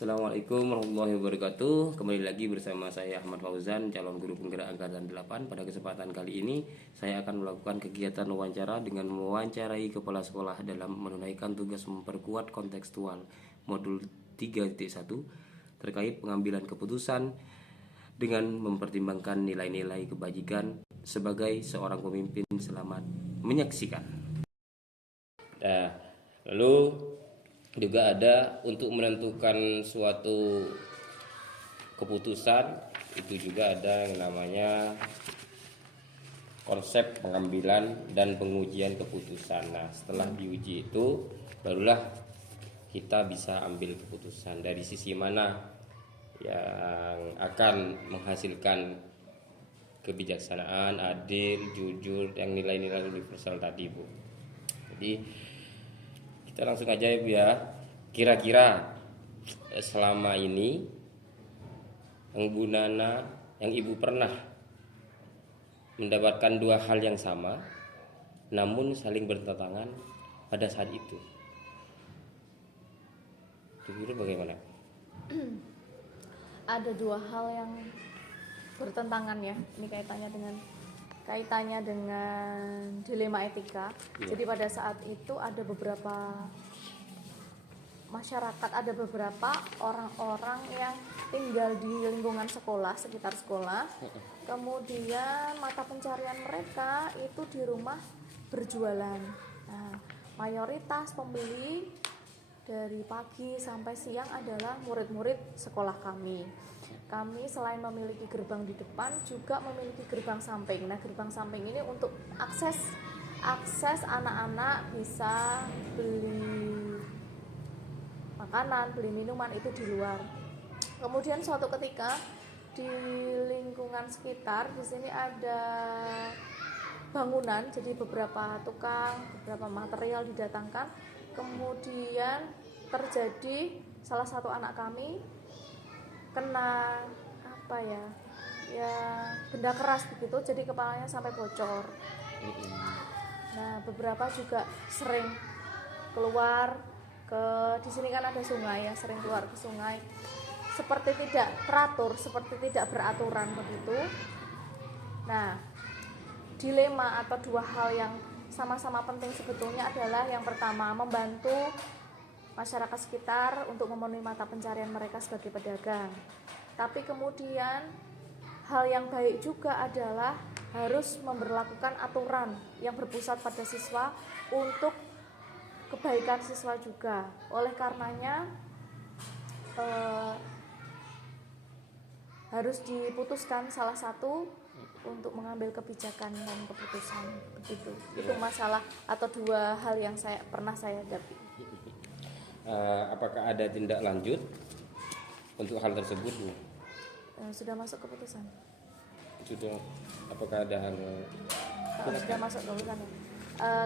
Assalamualaikum warahmatullahi wabarakatuh. Kembali lagi bersama saya Ahmad Fauzan, calon guru penggerak angkatan 8. Pada kesempatan kali ini saya akan melakukan kegiatan wawancara dengan mewawancarai kepala sekolah dalam menunaikan tugas memperkuat kontekstual modul 3.1 terkait pengambilan keputusan dengan mempertimbangkan nilai-nilai kebajikan sebagai seorang pemimpin. Selamat menyaksikan. Nah, lalu juga ada untuk menentukan suatu keputusan, itu juga ada yang namanya konsep pengambilan dan pengujian keputusan. Nah, setelah diuji itu barulah kita bisa ambil keputusan dari sisi mana yang akan menghasilkan kebijaksanaan, adil, jujur, yang nilai-nilai universal tadi, Bu. Jadi kita langsung aja ya, Bu ya. Kira-kira selama ini Bu Nana, yang Ibu pernah mendapatkan dua hal yang sama namun saling bertentangan pada saat itu, kira-kira bagaimana? Ada dua hal yang bertentangan ya. Ini kaitannya dengan dilema etika. Jadi pada saat itu ada beberapa masyarakat, ada beberapa orang-orang yang tinggal di lingkungan sekolah, sekitar sekolah. Kemudian mata pencarian mereka itu di rumah berjualan. Nah, mayoritas pembeli dari pagi sampai siang adalah murid-murid sekolah kami. Kami selain memiliki gerbang di depan juga memiliki gerbang samping. Nah, gerbang samping ini untuk akses anak-anak bisa beli makanan, beli minuman itu di luar. Kemudian suatu ketika di lingkungan sekitar di sini ada bangunan, jadi beberapa tukang, beberapa material didatangkan. Kemudian terjadi salah satu anak kami kena benda keras begitu, jadi kepalanya sampai bocor. Nah, beberapa juga sering keluar di sini kan ada sungai ya, sering keluar ke sungai seperti tidak teratur, seperti tidak beraturan begitu. Nah, dilema atau dua hal yang sama-sama penting sebetulnya adalah yang pertama membantu masyarakat sekitar untuk memenuhi mata pencarian mereka sebagai pedagang. Tapi kemudian hal yang baik juga adalah harus memberlakukan aturan yang berpusat pada siswa untuk kebaikan siswa juga. Oleh karenanya harus diputuskan salah satu untuk mengambil kebijakan dan keputusan begitu. Itu masalah atau dua hal yang pernah saya hadapi. Apakah ada tindak lanjut untuk hal tersebut, Bu? Sudah masuk keputusan. Sudah. Apakah ada hal sudah masuk keputusan ya.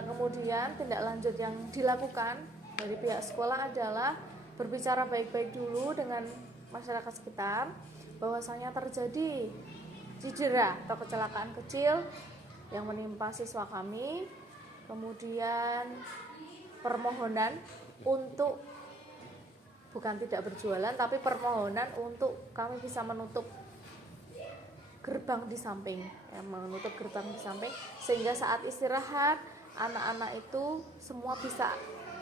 Kemudian tindak lanjut yang dilakukan dari pihak sekolah adalah berbicara baik-baik dulu dengan masyarakat sekitar bahwasanya terjadi cedera atau kecelakaan kecil yang menimpa siswa kami. Kemudian permohonan untuk bukan tidak berjualan, tapi permohonan untuk kami bisa menutup gerbang di samping, menutup gerbang di samping sehingga saat istirahat anak-anak itu semua bisa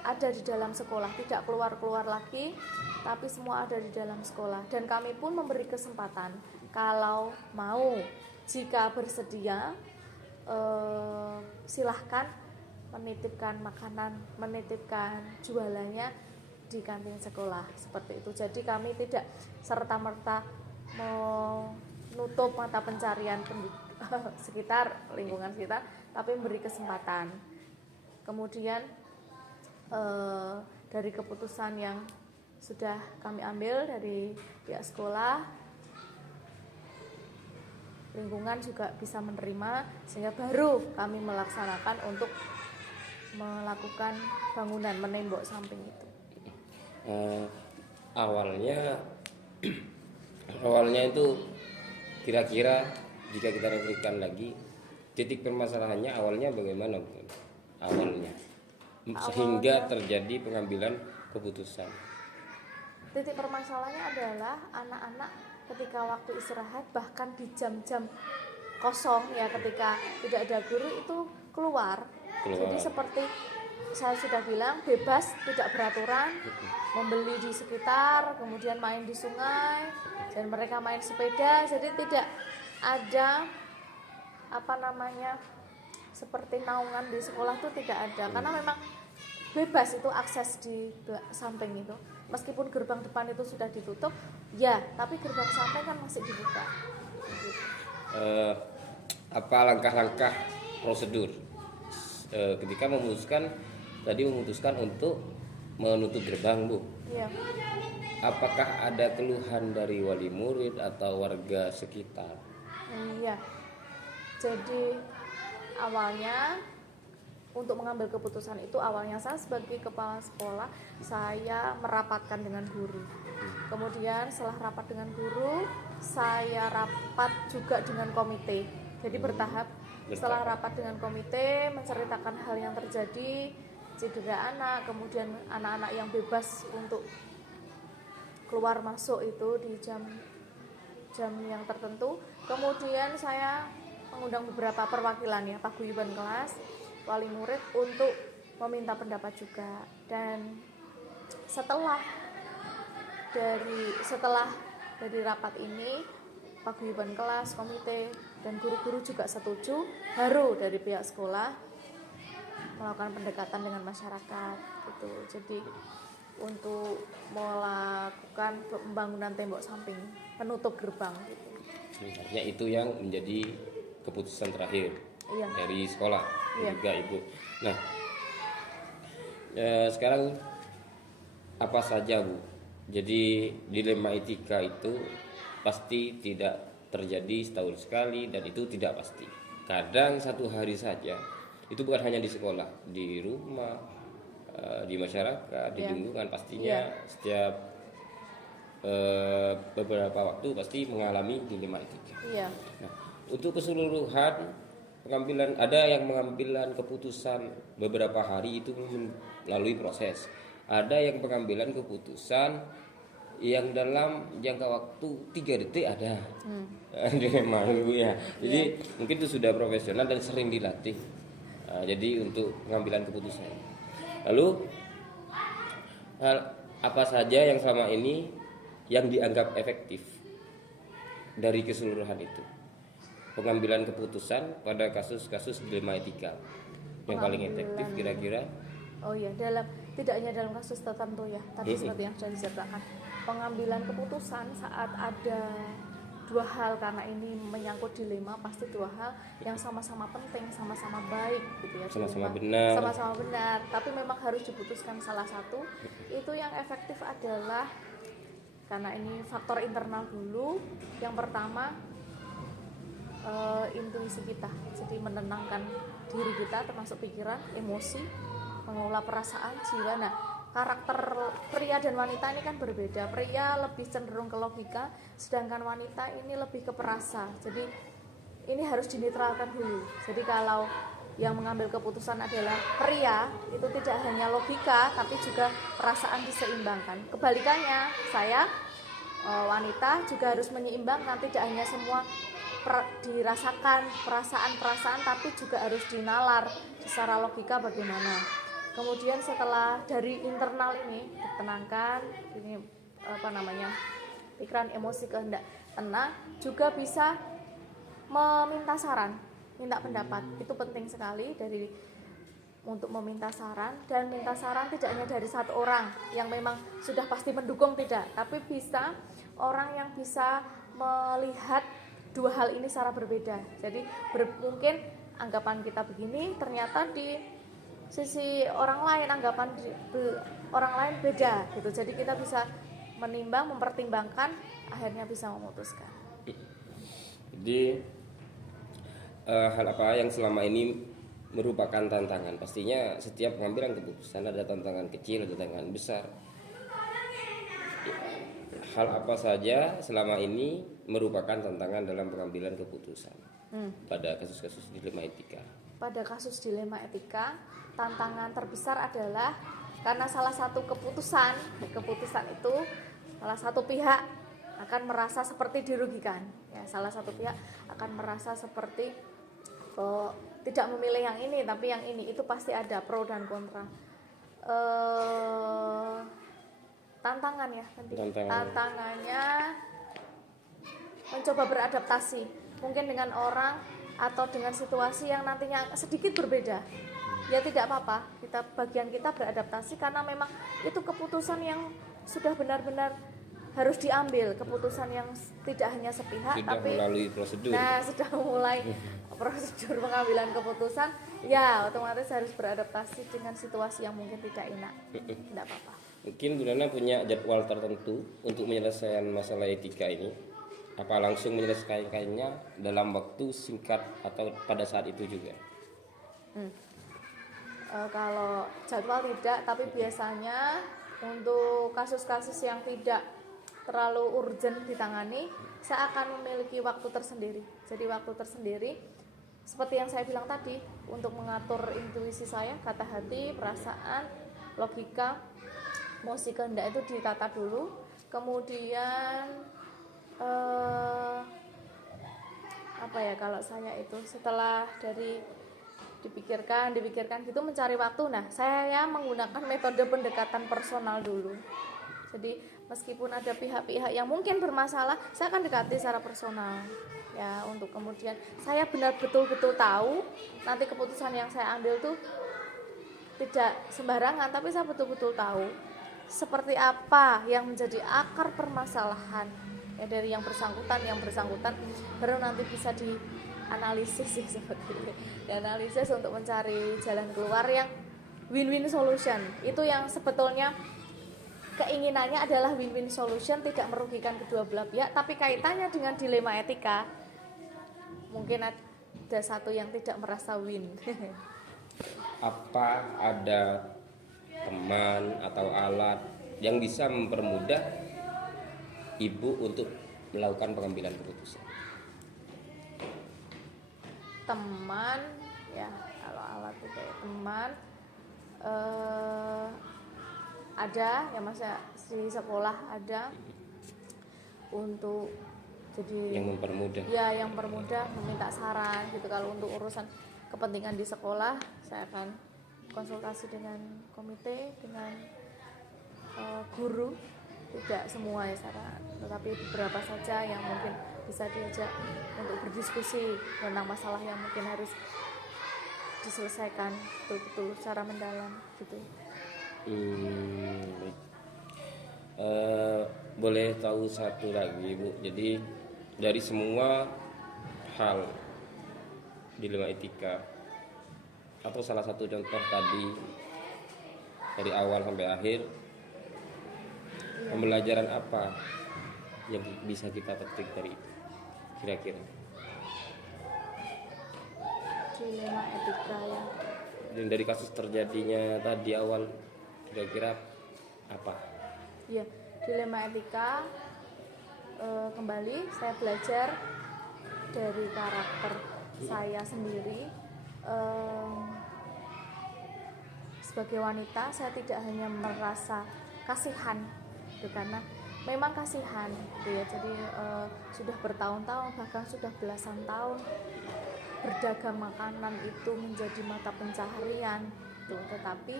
ada di dalam sekolah, tidak keluar-keluar lagi, tapi semua ada di dalam sekolah. Dan kami pun memberi kesempatan kalau mau, jika bersedia, silahkan menitipkan makanan, menitipkan jualannya di kantin sekolah seperti itu. Jadi kami tidak serta-merta menutup mata pencarian sekitar, lingkungan sekitar, tapi memberi kesempatan. Kemudian dari keputusan yang sudah kami ambil dari pihak sekolah, lingkungan juga bisa menerima sehingga baru kami melaksanakan untuk melakukan bangunan menembok samping itu. Awalnya itu kira-kira jika kita refleksikan lagi, titik permasalahannya awalnya bagaimana, Bu? Awalnya sehingga terjadi pengambilan keputusan. titik permasalahannya adalah anak-anak ketika waktu istirahat, bahkan di jam-jam kosong ya, ketika tidak ada guru itu keluar. Jadi seperti saya sudah bilang, bebas, tidak beraturan, membeli di sekitar, kemudian main di sungai, dan mereka main sepeda. Jadi tidak ada seperti naungan di sekolah itu tidak ada, karena memang bebas itu akses di samping itu. Meskipun gerbang depan itu sudah ditutup, ya, tapi gerbang samping kan masih dibuka. Apa langkah-langkah prosedur ketika memutuskan untuk menutup gerbang, Bu? Iya. Apakah ada keluhan dari wali murid atau warga sekitar? Iya. Jadi awalnya untuk mengambil keputusan itu, awalnya saya sebagai kepala sekolah, saya merapatkan dengan guru. Kemudian setelah rapat dengan guru, saya rapat juga dengan komite. Jadi bertahap. Setelah rapat dengan komite, menceritakan hal yang terjadi, cedera anak, kemudian anak-anak yang bebas untuk keluar masuk itu di jam yang tertentu. Kemudian saya mengundang beberapa perwakilan ya, paguyuban kelas, wali murid untuk meminta pendapat juga. Dan setelah dari rapat ini, paguyuban kelas, komite, dan guru-guru juga setuju, baru dari pihak sekolah melakukan pendekatan dengan masyarakat gitu. Jadi untuk melakukan pembangunan tembok samping penutup gerbang gitu. Artinya itu yang menjadi keputusan terakhir dari sekolah juga Ibu. Nah, sekarang apa saja, Bu? Jadi dilema etika itu pasti tidak terjadi setahun sekali, dan itu tidak pasti. Kadang satu hari saja. Itu bukan hanya di sekolah, di rumah, di masyarakat, di lingkungan, pastinya setiap beberapa waktu pasti mengalami dilema etika. Nah, untuk keseluruhan pengambilan, ada yang mengambilan keputusan beberapa hari itu melalui proses. Ada yang pengambilan keputusan yang dalam jangka waktu 3 detik ada. Dengan malu ya. Jadi mungkin itu sudah profesional dan sering dilatih. Jadi untuk pengambilan keputusan. Lalu hal apa saja yang selama ini yang dianggap efektif dari keseluruhan itu? Pengambilan keputusan pada kasus-kasus dilema etika yang paling efektif kira-kira? Oh iya, tidak hanya dalam kasus tertentu ya, tadi seperti yang sudah diceritakan. Pengambilan keputusan saat ada dua hal, karena ini menyangkut dilema, pasti dua hal yang sama-sama penting, sama-sama baik gitu ya. Sama-sama benar, tapi memang harus diputuskan salah satu. Itu yang efektif adalah, karena ini faktor internal dulu. Yang pertama, intuisi kita, jadi menenangkan diri kita, termasuk pikiran, emosi, mengelola perasaan, jiwa. Nah, karakter pria dan wanita ini kan berbeda. Pria lebih cenderung ke logika, sedangkan wanita ini lebih ke perasa. Jadi ini harus dinetralkan dulu. Jadi kalau yang mengambil keputusan adalah pria, itu tidak hanya logika tapi juga perasaan diseimbangkan. Kebalikannya, saya wanita juga harus menyeimbangkan, tidak hanya semua dirasakan perasaan-perasaan, tapi juga harus dinalar secara logika bagaimana. Kemudian setelah dari internal ini ditenangkan, ini pikiran, emosi, kehendak tenang, juga bisa meminta saran, minta pendapat. Itu penting sekali untuk meminta saran, dan minta saran tidak hanya dari satu orang yang memang sudah pasti mendukung, tidak, tapi bisa orang yang bisa melihat dua hal ini secara berbeda. Jadi mungkin anggapan kita begini, ternyata di sisi orang lain anggapan orang lain beda gitu. Jadi kita bisa menimbang, mempertimbangkan, akhirnya bisa memutuskan. Jadi hal apa yang selama ini merupakan tantangan? Pastinya setiap pengambilan keputusan ada tantangan kecil, ada tantangan besar. Hal apa saja selama ini merupakan tantangan dalam pengambilan keputusan pada kasus-kasus dilema etika? Pada kasus dilema etika, tantangan terbesar adalah karena salah satu keputusan itu salah satu pihak akan merasa seperti dirugikan. Ya, salah satu pihak akan merasa seperti tidak memilih yang ini tapi yang ini. Itu pasti ada pro dan kontra. Tantangan ya, tantangannya mencoba beradaptasi mungkin dengan orang atau dengan situasi yang nantinya sedikit berbeda. Ya tidak apa-apa, bagian kita beradaptasi karena memang itu keputusan yang sudah benar-benar harus diambil, keputusan yang tidak hanya sepihak sudah tapi melalui prosedur. Nah, sudah mulai prosedur pengambilan keputusan, ya otomatis harus beradaptasi dengan situasi yang mungkin tidak enak. Tidak apa-apa. Mungkin Bu Nana punya jadwal tertentu untuk menyelesaikan masalah etika ini. Apa langsung menyelesaikannya dalam waktu singkat atau pada saat itu juga? Kalau jadwal tidak, tapi biasanya untuk kasus-kasus yang tidak terlalu urgent ditangani, saya akan memiliki waktu tersendiri. Jadi waktu tersendiri, seperti yang saya bilang tadi, untuk mengatur intuisi saya, kata hati, perasaan, logika, emosi, kehendak itu ditata dulu. Kemudian apa ya, kalau saya itu setelah dari dipikirkan gitu mencari waktu. Nah, saya menggunakan metode pendekatan personal dulu. Jadi meskipun ada pihak-pihak yang mungkin bermasalah, saya akan dekati secara personal. Ya, untuk kemudian saya betul-betul tahu nanti keputusan yang saya ambil tuh tidak sembarangan, tapi saya betul-betul tahu seperti apa yang menjadi akar permasalahan ya, dari yang bersangkutan baru nanti bisa dianalisis ya, seperti ini. Dianalisis untuk mencari jalan keluar yang win-win solution. Itu yang sebetulnya keinginannya adalah win-win solution, tidak merugikan kedua belah pihak, tapi kaitannya dengan dilema etika mungkin ada satu yang tidak merasa win. Apa ada teman atau alat yang bisa mempermudah ibu untuk melakukan pengambilan keputusan? Teman ya, kalau alat itu ya, teman ada ya, masa di sekolah ada untuk jadi yang mempermudah ya, yang mempermudah, meminta saran gitu. Kalau untuk urusan kepentingan di sekolah, saya akan konsultasi dengan komite, dengan guru. Tidak semua ya saran, tetapi beberapa saja yang mungkin bisa diajak untuk berdiskusi tentang masalah yang mungkin harus diselesaikan betul-betul secara mendalam gitu. Baik. Boleh tahu satu lagi Bu, jadi dari semua hal dilema etika atau salah satu contoh tadi dari awal sampai akhir, pembelajaran apa yang bisa kita petik dari itu kira-kira? Dilema etika ya. Dan dari kasus terjadinya tadi awal kira-kira apa? Ya, dilema etika kembali saya belajar dari karakter saya sendiri. Sebagai wanita saya tidak hanya merasa kasihan gitu, karena memang kasihan gitu ya. Jadi sudah bertahun-tahun, bahkan sudah belasan tahun berdagang makanan itu menjadi mata pencaharian gitu. Tetapi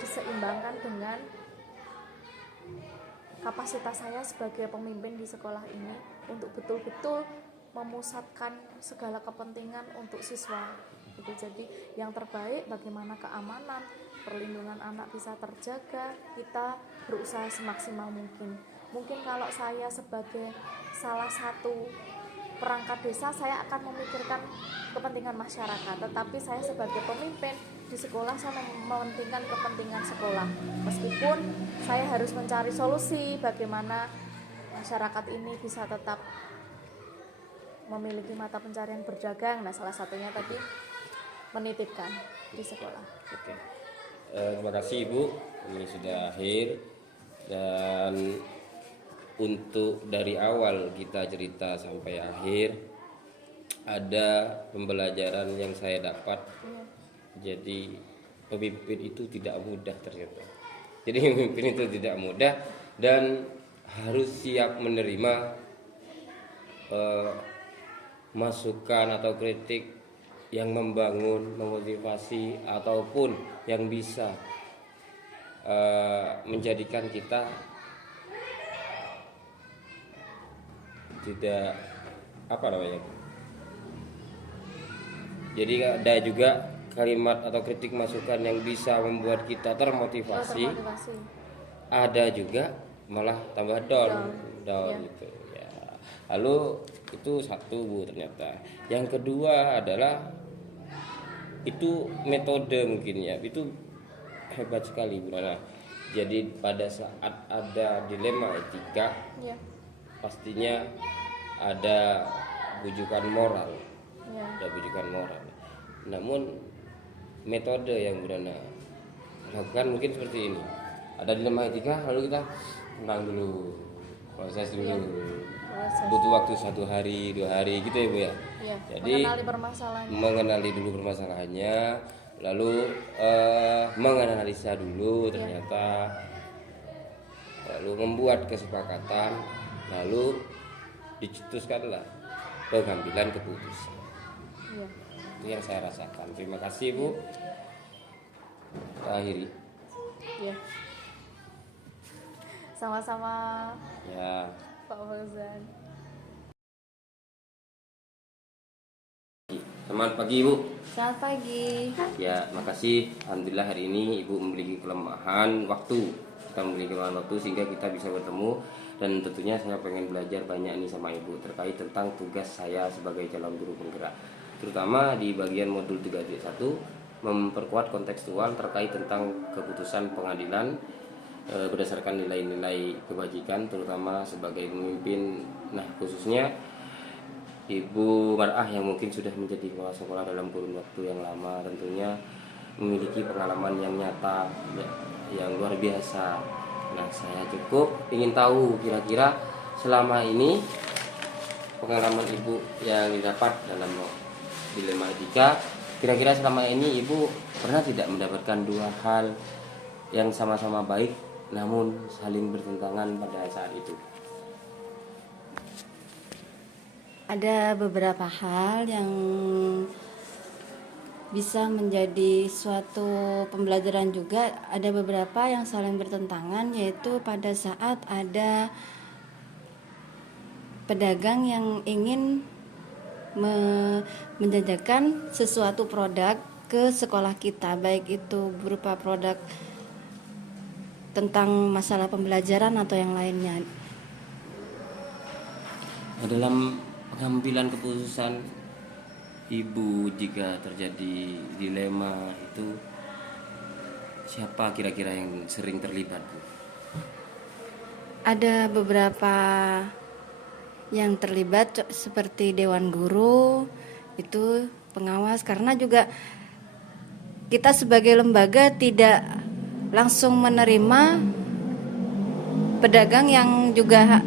diseimbangkan dengan kapasitas saya sebagai pemimpin di sekolah ini untuk betul-betul memusatkan segala kepentingan untuk siswa gitu. Jadi yang terbaik, bagaimana keamanan, perlindungan anak bisa terjaga, kita berusaha semaksimal mungkin. Mungkin kalau saya sebagai salah satu perangkat desa, saya akan memikirkan kepentingan masyarakat, tetapi saya sebagai pemimpin di sekolah, saya mementingkan kepentingan sekolah. Meskipun saya harus mencari solusi bagaimana masyarakat ini bisa tetap memiliki mata pencarian berdagang. Nah, salah satunya tadi menitipkan di sekolah. Oke. Terima kasih Ibu, ini sudah akhir. Dan untuk dari awal kita cerita sampai akhir, ada pembelajaran yang saya dapat. Jadi pemimpin itu tidak mudah ternyata. Jadi pemimpin itu tidak mudah, dan harus siap menerima masukan atau kritik yang membangun, memotivasi ataupun yang bisa menjadikan kita tidak apa namanya. Jadi ada juga kalimat atau kritik masukan yang bisa membuat kita termotivasi. Ada juga malah tambah down gitu ya. Lalu itu satu Bu ternyata. Yang kedua adalah itu metode mungkin ya, itu hebat sekali Bu Nana. Jadi pada saat ada dilema etika, pastinya ada bujukan moral, ada bujukan moral. Namun metode yang Bu Nana lakukan mungkin seperti ini. Ada dilema etika, lalu kita tenang dulu, proses dulu. Butuh waktu 1 hari 2 hari gitu ya Bu ya. Jadi mengenali dulu permasalahannya, lalu menganalisa dulu ternyata, lalu membuat kesepakatan, lalu dicetuskanlah pengambilan keputusan. Itu yang saya rasakan. Terima kasih Bu. Kita akhiri. Sama-sama. Ya. Pak Fauzan. Selamat pagi Ibu. Selamat pagi. Ya, makasih. Alhamdulillah hari ini Ibu memiliki kelemahan waktu. Kita memiliki kelemahan waktu sehingga kita bisa bertemu, dan tentunya saya pengen belajar banyak nih sama Ibu terkait tentang tugas saya sebagai calon guru penggerak. Terutama di bagian modul 3.1 memperkuat kontekstual terkait tentang keputusan pengadilan berdasarkan nilai-nilai kebajikan, terutama sebagai pemimpin. Nah, khususnya Ibu Mar'ah yang mungkin sudah menjadi kepala sekolah dalam kurun waktu yang lama, tentunya memiliki pengalaman yang nyata, yang luar biasa. Nah, saya cukup ingin tahu kira-kira selama ini pengalaman Ibu yang didapat dalam dilema etika, kira-kira selama ini Ibu pernah tidak mendapatkan dua hal yang sama-sama baik namun saling bertentangan pada saat itu? Ada beberapa hal yang bisa menjadi suatu pembelajaran juga. Ada beberapa yang saling bertentangan, yaitu pada saat ada pedagang yang ingin menjajakan sesuatu produk ke sekolah kita, baik itu berupa produk tentang masalah pembelajaran atau yang lainnya. Dalam pengambilan keputusan Ibu jika terjadi dilema itu, siapa kira-kira yang sering terlibat Bu? Ada beberapa yang terlibat seperti dewan guru, itu pengawas, karena juga kita sebagai lembaga tidak langsung menerima pedagang yang juga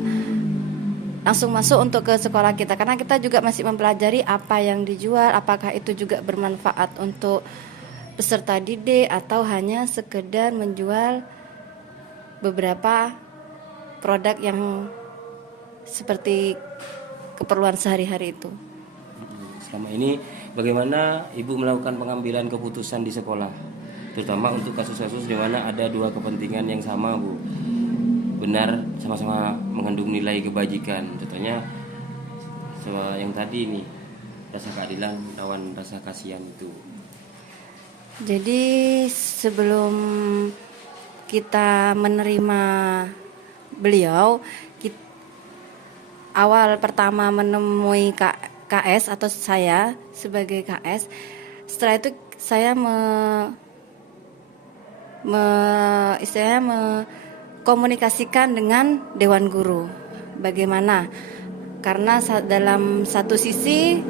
langsung masuk untuk ke sekolah kita, karena kita juga masih mempelajari apa yang dijual, apakah itu juga bermanfaat untuk peserta didik atau hanya sekedar menjual beberapa produk yang seperti keperluan sehari-hari itu. Selama ini bagaimana Ibu melakukan pengambilan keputusan di sekolah, terutama untuk kasus-kasus di mana ada dua kepentingan yang sama Bu, benar sama-sama mengandung nilai kebajikan, contohnya yang tadi ini, rasa keadilan lawan rasa kasihan itu. Jadi sebelum kita menerima beliau, awal pertama menemui KS atau saya sebagai KS, setelah itu saya komunikasikan dengan dewan guru. Bagaimana? Karena dalam satu sisi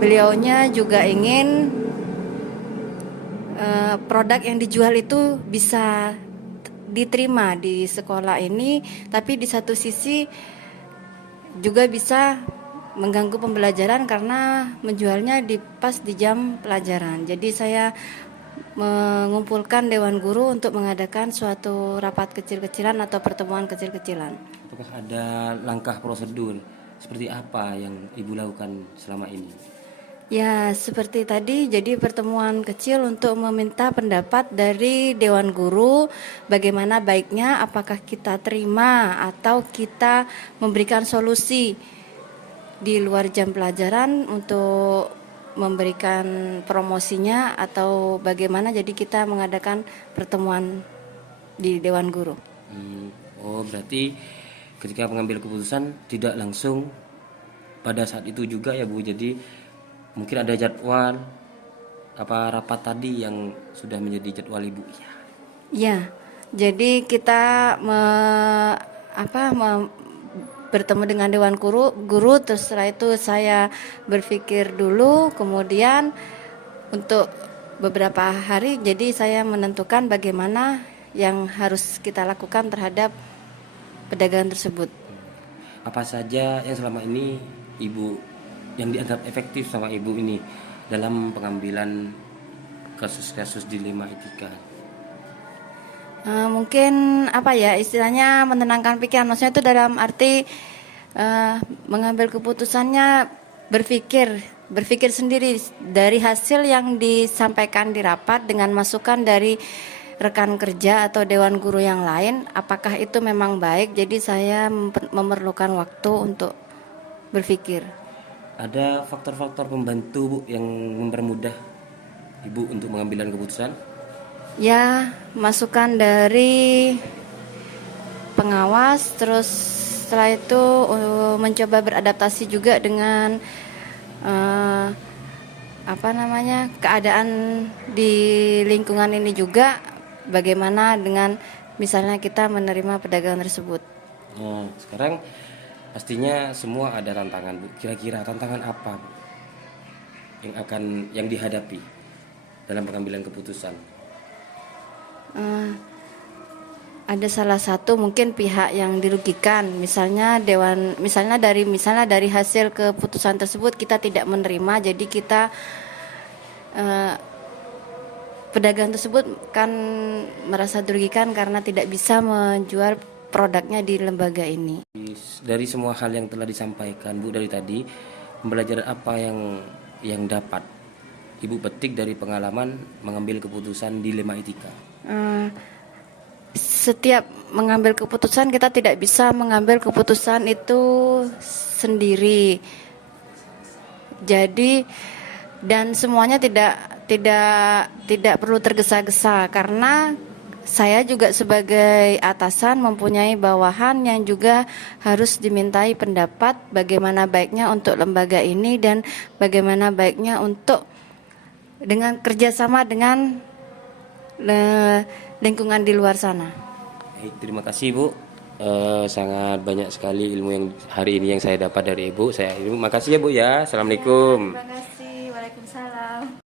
beliaunya juga ingin produk yang dijual itu bisa diterima di sekolah ini, tapi di satu sisi juga bisa mengganggu pembelajaran karena menjualnya pas di jam pelajaran. Jadi saya mengumpulkan Dewan Guru untuk mengadakan suatu rapat kecil-kecilan atau pertemuan kecil-kecilan. Apakah ada langkah prosedur seperti apa yang Ibu lakukan selama ini? Ya, seperti tadi, jadi pertemuan kecil untuk meminta pendapat dari Dewan Guru bagaimana baiknya, apakah kita terima atau kita memberikan solusi di luar jam pelajaran untuk memberikan promosinya atau bagaimana. Jadi kita mengadakan pertemuan di Dewan Guru. Oh, berarti ketika mengambil keputusan tidak langsung pada saat itu juga ya Bu. Jadi mungkin ada jadwal rapat tadi yang sudah menjadi jadwal Ibu ya. Ya, jadi kita bertemu dengan Dewan Guru, terus setelah itu saya berpikir dulu, kemudian untuk beberapa hari jadi saya menentukan bagaimana yang harus kita lakukan terhadap pedagang tersebut. Apa saja yang selama ini Ibu yang dianggap efektif sama Ibu ini dalam pengambilan kasus-kasus dilema etika? Mungkin istilahnya menenangkan pikiran, maksudnya itu dalam arti mengambil keputusannya berpikir sendiri dari hasil yang disampaikan di rapat dengan masukan dari rekan kerja atau Dewan Guru yang lain, apakah itu memang baik. Jadi saya memerlukan waktu untuk berpikir. Ada faktor-faktor pembantu Bu yang mempermudah Ibu untuk mengambil keputusan? Ya, masukan dari pengawas, terus setelah itu mencoba beradaptasi juga dengan keadaan di lingkungan ini juga, bagaimana dengan misalnya kita menerima pedagang tersebut. Sekarang pastinya semua ada tantangan Bu. Kira-kira tantangan apa Bu yang dihadapi dalam pengambilan keputusan? Ada salah satu mungkin pihak yang dirugikan, misalnya dari hasil keputusan tersebut kita tidak menerima, jadi kita pedagang tersebut kan merasa dirugikan karena tidak bisa menjual produknya di lembaga ini. Dari semua hal yang telah disampaikan Bu dari tadi, pembelajaran apa yang dapat Ibu petik dari pengalaman mengambil keputusan dilema etika? Setiap mengambil keputusan kita tidak bisa mengambil keputusan itu sendiri. Jadi dan semuanya tidak perlu tergesa-gesa, karena saya juga sebagai atasan mempunyai bawahan yang juga harus dimintai pendapat bagaimana baiknya untuk lembaga ini dan bagaimana baiknya untuk dengan kerjasama dengan lingkungan di luar sana. Baik, terima kasih Bu. Sangat banyak sekali ilmu yang hari ini yang saya dapat dari Ibu. Terima kasih ya Bu ya. Assalamualaikum. Terima kasih. Waalaikumsalam.